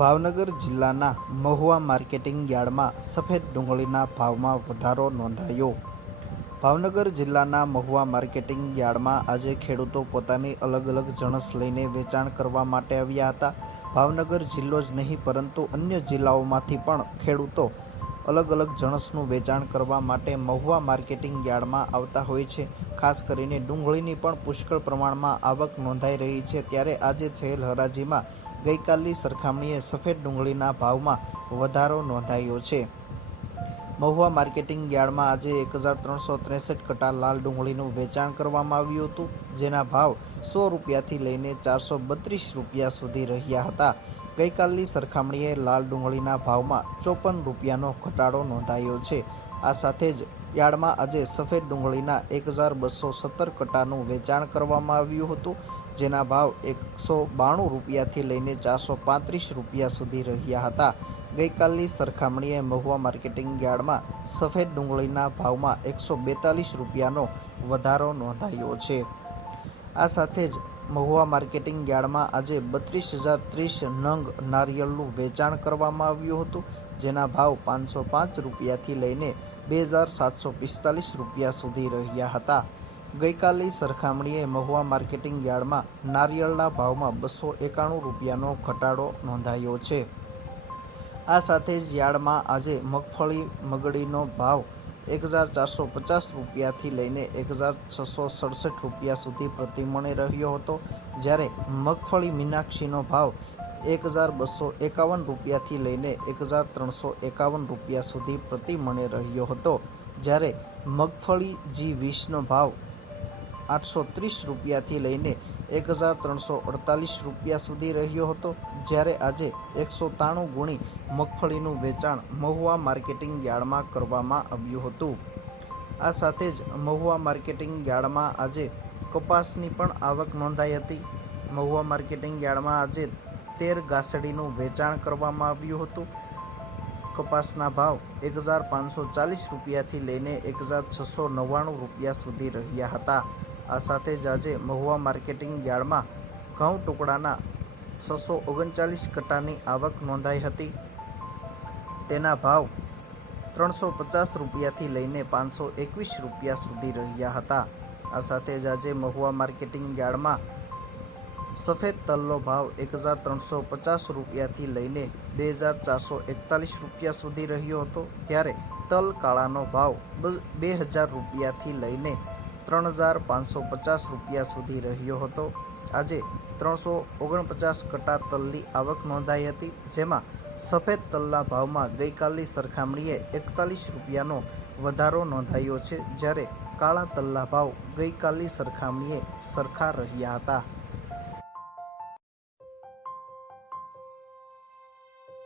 ભાવનગર જિલ્લાના મહુવા માર્કેટિંગ યાર્ડમાં સફેદ ડુંગળીના ભાવમાં વધારો નોંધાયો। ભાવનગર જિલ્લાના મહુવા માર્કેટિંગ યાર્ડમાં આજે ખેડૂતો પોતાની અલગ અલગ જણસ લઈને વેચાણ કરવા માટે આવ્યા હતા। ભાવનગર જિલ્લો જ નહીં પરંતુ અન્ય જિલ્લાઓમાંથી પણ ખેડૂતો અલગ અલગ જણસનું વેચાણ કરવા માટે મહુવા માર્કેટિંગ યાર્ડમાં આવતા હોય છે। ખાસ કરીને ડુંગળીની પણ પુષ્કળ પ્રમાણમાં આવક નોંધાઈ રહી છે। ત્યારે આજે થયેલ હરાજીમાં ગઈકાલની સરખામણીએ સફેદ ડુંગળીના ભાવમાં વધારો નોંધાયો છે। મહુવા માર્કેટિંગ યાર્ડમાં આજે 1363 કટા લાલ ડુંગળીનું વેચાણ કરવામાં આવ્યું હતું, જેના ભાવ 100 રૂપિયાથી લઈને 432 રૂપિયા સુધી રહ્યા હતા। ગઈકાલની સરખામણીએ લાલ ડુંગળીના ભાવમાં 54 રૂપિયાનો ઘટાડો નોંધાયો છે। આ સાથે જ યાર્ડમાં આજે સફેદ ડુંગળીના 1217 કટાનું વેચાણ કરવામાં આવ્યું હતું, જેના ભાવ 192 રૂપિયાથી લઈને 435 રૂપિયા સુધી રહ્યા હતા। ગઈકાલની સરખામણીએ મહુવા માર્કેટિંગ યાર્ડમાં સફેદ ડુંગળીના ભાવમાં 142 રૂપિયાનો વધારો નોંધાયો છે। આ સાથે જ મહુવા માર્કેટિંગ યાર્ડમાં આજે 32,030 નંગ નારિયેળનું વેચાણ કરવામાં આવ્યું હતું, જેના ભાવ 505 રૂપિયાથી લઈને 2,745 રૂપિયા સુધી રહ્યા હતા। ગઈકાલની સરખામણીએ મહુવા માર્કેટિંગ યાર્ડમાં નારિયેળના ભાવમાં 291 રૂપિયાનો ઘટાડો નોંધાયો છે। આ સાથે જ યાર્ડમાં આજે મગફળી મગડીનો ભાવ 1,450 રૂપિયાથી લઈને 1,667 રૂપિયા સુધી પ્રતિ મણે રહ્યો હતો, જ્યારે મગફળી મીનાક્ષીનો ભાવ 1,251 રૂપિયાથી લઈને 1,351 રૂપિયા સુધી પ્રતિ મણે રહ્યો હતો, જ્યારે મગફળી G20નો ભાવ 830 રૂપિયાથી લઈને 1,348 રૂપિયા સુધી રહ્યો હતો, જ્યારે આજે 193 ગુણી મગફળીનું વેચાણ મહુવા માર્કેટિંગ યાર્ડમાં કરવામાં આવ્યું હતું। આ સાથે જ મહુવા માર્કેટિંગ યાર્ડમાં આજે કપાસની પણ આવક નોંધાઈ હતી। મહુવા માર્કેટિંગ યાર્ડમાં આજે 13 ગાસડીનું વેચાણ કરવામાં આવ્યું હતું। કપાસના ભાવ 1,540 રૂપિયાથી લઈને 1,699 રૂપિયા સુધી રહ્યા હતા। આ સાથે જ આજે મહુવા માર્કેટિંગ યાર્ડમાં ઘઉં ટુકડાના 639 કટાની આવક નોંધાઈ હતી। તેના ભાવ 350 રૂપિયાથી લઈને 521 રૂપિયા સુધી રહ્યા હતા। આ સાથે જ આજે મહુવા માર્કેટિંગ યાર્ડમાં સફેદ તલનો ભાવ 1,350 રૂપિયાથી લઈને 2,441 રૂપિયા સુધી રહ્યો હતો, ત્યારે તલ કાળાનો ભાવ 2,000 રૂપિયાથી લઈને 3,550 રૂપિયા સુધી રહ્યો હતો। આજે 349 કટા તલની આવક નોંધાઈ હતી, જેમાં સફેદ તલના ભાવમાં ગઈકાલની સરખામણીએ 41 રૂપિયાનો વધારો નોંધાયો છે, જ્યારે કાળા તલના ભાવ ગઈકાલની સરખામણીએ સરખા રહ્યા હતા।